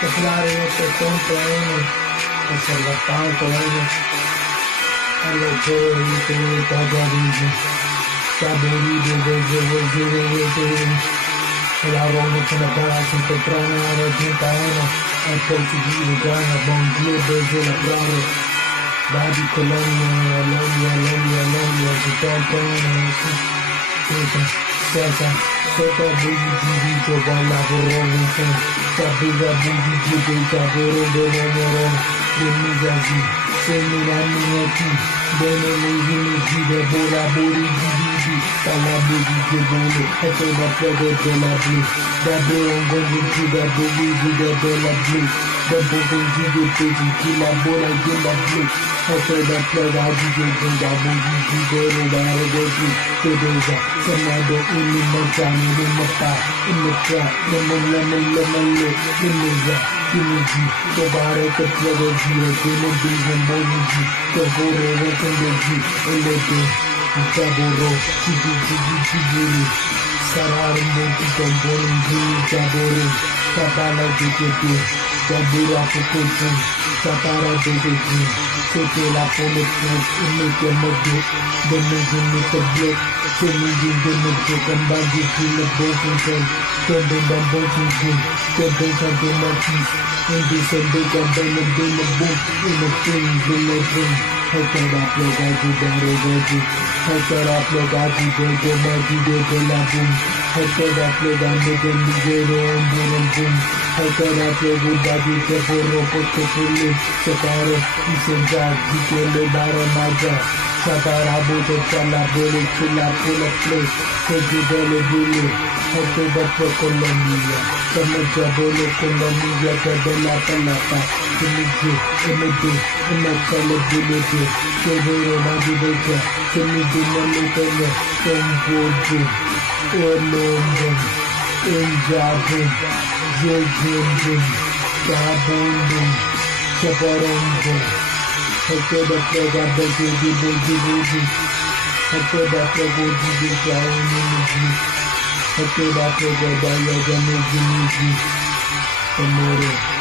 Soplare te comprende, osservato allo che tagarigi, taboridi e la ronda che la base che trona la giuntaena, e poi si vive gana, bon club e la brava, Badi Colonia, che comprende, Sasa, Sota Bugi Gigi, Giovanna Borrovin, Tabuga Bugi Gigi, Taboro Boromoro, Demigazi, Seminami Naki, Bene Levini Gide, Bora Bori Gigi, Talabugi Gibolo, Eto da Prego della Blu, da Beongo Gigi, da Bugi della Blu, da Bugi Gigi, Kila Bora della Blu, Eto da Prego Gigi, da Bugi Gigi, da Rogoti, Tedoza, Senado, Ili Mojani, Limata, Imitra, Lemon, Limiza, Kimiji, Tobare, the Prego Giro, Tino Bizan Boniji, Togoro, Rekondoji, Elete, Taboro, Chigi, Sarari, Monti, Tomboni, Taboro, Tapala, Diketi, Tabura, Fukutu, Tapara, Diketi, Sote la Pole Plus, Imite Modo, the Nation with the Block, Changing the Mojo, Kambagi, the Bolton, Tendon the Bolton, Tendon the Marquis, in this and they can bend in the book, in the thing, in the thing. How can I plug out the Darogaji? How can I plug out the Magi de la Boom? How can I plug out the Nigero and Boom? How can I plug with Daddy Teporo, Potopuli, Separo, Isenjak, Dikele Baramaja, Satarabo, Chala, Bole, Chila, Pull of Place, Kojibele, Bulu, How to the Colombia, Kamaja, Bole, Colombia, Bella, Palapa, Image, Image, Severo Magibeta, Semidina Lutana, Tombojo, Olombo, Enjabum, Jojumbo, Tabundum, Chaparombo, Hekeda Plaga Beji, Hekeda Plago Gigi, Hekeda Plaga Bayaga Miji, Amore.